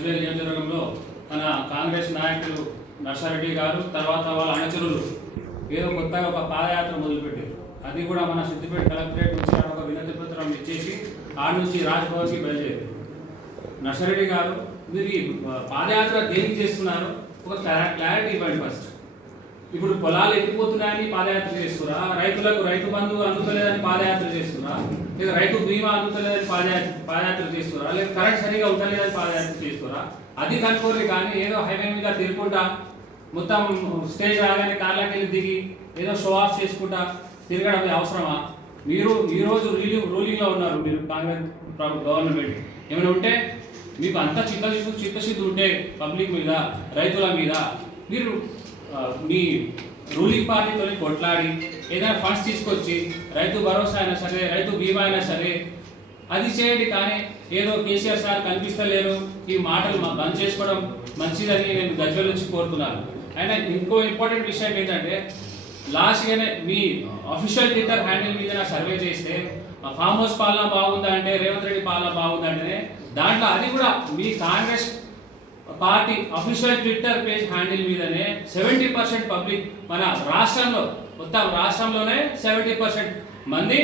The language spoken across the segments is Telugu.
గజ్వేల్ నియోజకవర్గంలో మన కాంగ్రెస్ నాయకులు నర్సారెడ్డి గారు తర్వాత వాళ్ళ అనుచరులు ఏదో కొత్తగా ఒక పాదయాత్ర మొదలుపెట్టారు. అది కూడా మన సిద్దిపేట కలెక్టరేట్ నుంచి ఒక వినతి పత్రం ఇచ్చేసి ఆడ నుంచి రాజ్భవన్కి బయలుదేరారు. నర్సారెడ్డి గారు మీరు ఈ పాదయాత్ర దేనికి చేస్తున్నారు? ఒక క్లారిటీ ఇవ్వండి ఫస్ట్. ఇప్పుడు పొలాలు ఎత్తిపోతున్నాయని పాదయాత్ర చేస్తురా రైతులకు రైతు బంధు అందుతలేదని పాదయాత్ర చేస్తురా లేదా రైతు బీమా అందుతలేదని పాదయాత్ర పాదయాత్ర చేస్తురా లేదా కరెంట్ సరిగా ఉండలేదని పాదయాత్ర చేస్తురా అది కనుక్కోరు కానీ ఏదో హైవే మీద తిరుగుకుంటా మొత్తం స్టేజ్ రాగానే కార్లకి వెళ్ళి దిగి ఏదో షో ఆఫ్ చేసుకుంటా తిరగడం అవసరమా? మీరు ఈరోజు రూలింగ్ రూలింగ్లో ఉన్నారు మీరు కాంగ్రెస్ గవర్నమెంట్. ఏమైనా ఉంటే మీకు అంత చిత్తశుద్ధి చిత్తశుద్ధి ఉంటే పబ్లిక్ మీద రైతుల మీద మీరు మీ రూలింగ్ పార్టీతో కొట్లాడి ఏదైనా ఫండ్స్ తీసుకొచ్చి రైతు భరోసా అయినా సరే రైతు బీమా అయినా సరే అది చేయండి కానీ ఏదో కేసీఆర్ సార్ కనిపిస్తలేరు ఈ మాటలు బంద్ చేసుకోవడం మంచిదని నేను గజ్వల్ నుంచి కోరుతున్నాను. అండ్ ఇంకో ఇంపార్టెంట్ విషయం ఏంటంటే లాస్ట్గానే మీ అఫీషియల్ ట్విట్టర్ హ్యాండిల్ మీద నా సర్వే చేస్తే ఫామ్ హౌస్ పాలన బాగుందా అంటే రేవంత్ రెడ్డి పాలన బాగుందా అంటే దాంట్లో అది కూడా మీ Congress party official Twitter page handle మీదనే సెవెంటీ పర్సెంట్ పబ్లిక్ మన రాష్ట్రంలో మొత్తం రాష్ట్రంలోనే సెవెంటీ పర్సెంట్ మంది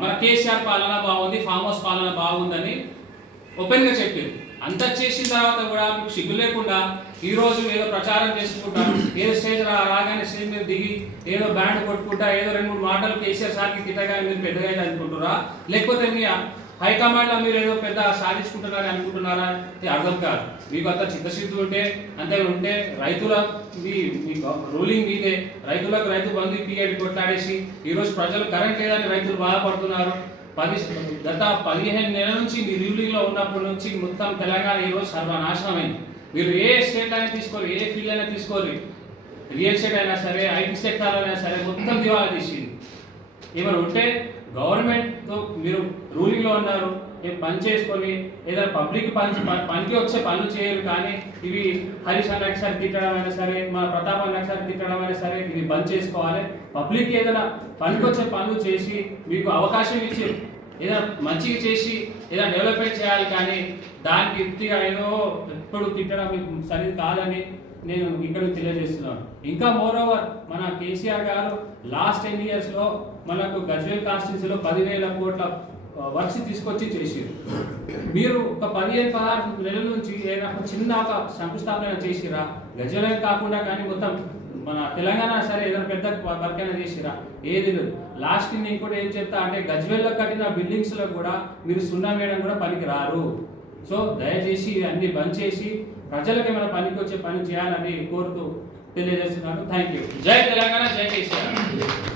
మన కేసీఆర్ పాలన బాగుంది ఫామ్ హౌస్ పాలన బాగుందని ఓపెన్గా చెప్పారు. అంత చేసిన తర్వాత కూడా మీకు సిగ్గు లేకుండా ఈరోజు ఏదో ప్రచారం చేసుకుంటా ఏదో స్టేజ్ రా రాగానే స్టేజ్ మీద దిగి ఏదో బ్యాండ్ కొట్టుకుంటా ఏదో రెండు మూడు మాటలు కేసీఆర్ సార్కి తిట్టగా మీరు పెద్దగా అయింది లేకపోతే మీ హైకమాండ్లో మీరు ఏదో పెద్ద సాధించుకుంటున్నారని అనుకుంటున్నారా ఇది అర్థం కాదు. మీకు అంత చిత్తశుద్ధి ఉంటే అంతే ఉంటే రైతుల మీ మీ రూలింగ్ మీదే. రైతులకు రైతు బంధు పీరియడ్ కొట్లాడేసి ఈ రోజు ప్రజలు కరెంట్ లేదని రైతులు బాధపడుతున్నారు. పది గత పదిహేను నెలల నుంచి మీ రూలింగ్లో ఉన్నప్పటి నుంచి మొత్తం తెలంగాణ ఈ సర్వనాశనమైంది. మీరు ఏ స్టేట్ అయినా తీసుకోరు ఏ ఫీల్డ్ అయినా తీసుకోరు. రియల్ ఎస్టేట్ అయినా సరే ఐటీ సెక్టార్ అయినా సరే మొత్తం దివాలా తీసింది. ఏమైనా ఉంటే గవర్నమెంట్తో మీరు రూలింగ్లో ఉన్నారు ఏ పని చేసుకొని ఏదైనా పబ్లిక్ పని పనికి వచ్చే పనులు చేయరు కానీ ఇవి హరీష్ అన్న ఒకసారి తిట్టడం అయినా సరే మన ప్రతాప్ అన్న ఒకసారి తిట్టడం అయినా సరే ఇది బంద్ చేసుకోవాలి. పబ్లిక్ ఏదైనా పనికి వచ్చే పనులు చేసి మీకు అవకాశం ఇచ్చి ఏదైనా మంచిగా చేసి ఏదైనా డెవలప్మెంట్ చేయాలి కానీ దానికి యుక్తిగా ఏదో ఎప్పుడు తిట్టడం మీకు సరి కాదని నేను ఇక్కడ తెలియజేస్తున్నాను. ఇంకా మోర్ ఓవర్ మన కేసీఆర్ గారు లాస్ట్ టెన్ ఇయర్స్లో మనకు గజ్వేల్ కాన్స్టిట్యూన్సీలో పదివేల కోట్ల వర్క్స్ తీసుకొచ్చి చేసిరు మీరు ఒక పదిహేను పదహారు నెలల నుంచి ఏదైనా ఒక చిన్న ఒక శంకుస్థాపన చేసిరా గజ్వేల్ కాకుండా కానీ మొత్తం మన తెలంగాణ సరే ఏదైనా పెద్ద వర్క్ అయినా చేసిరా? ఏది లేదు. లాస్ట్ నేను కూడా ఏం చెప్తా అంటే గజ్వేల్లో కట్టిన బిల్డింగ్స్లో కూడా మీరు సున్నా వేయడం కూడా పనికి రారు. సో దయచేసి అన్ని బంద్ చేసి ప్రజలకు ఏమైనా పనికి వచ్చే పని చేయాలని కోరుతూ తెలియజేస్తున్నాను. థ్యాంక్ యూ జై తెలంగాణ జై కేసీఆర్.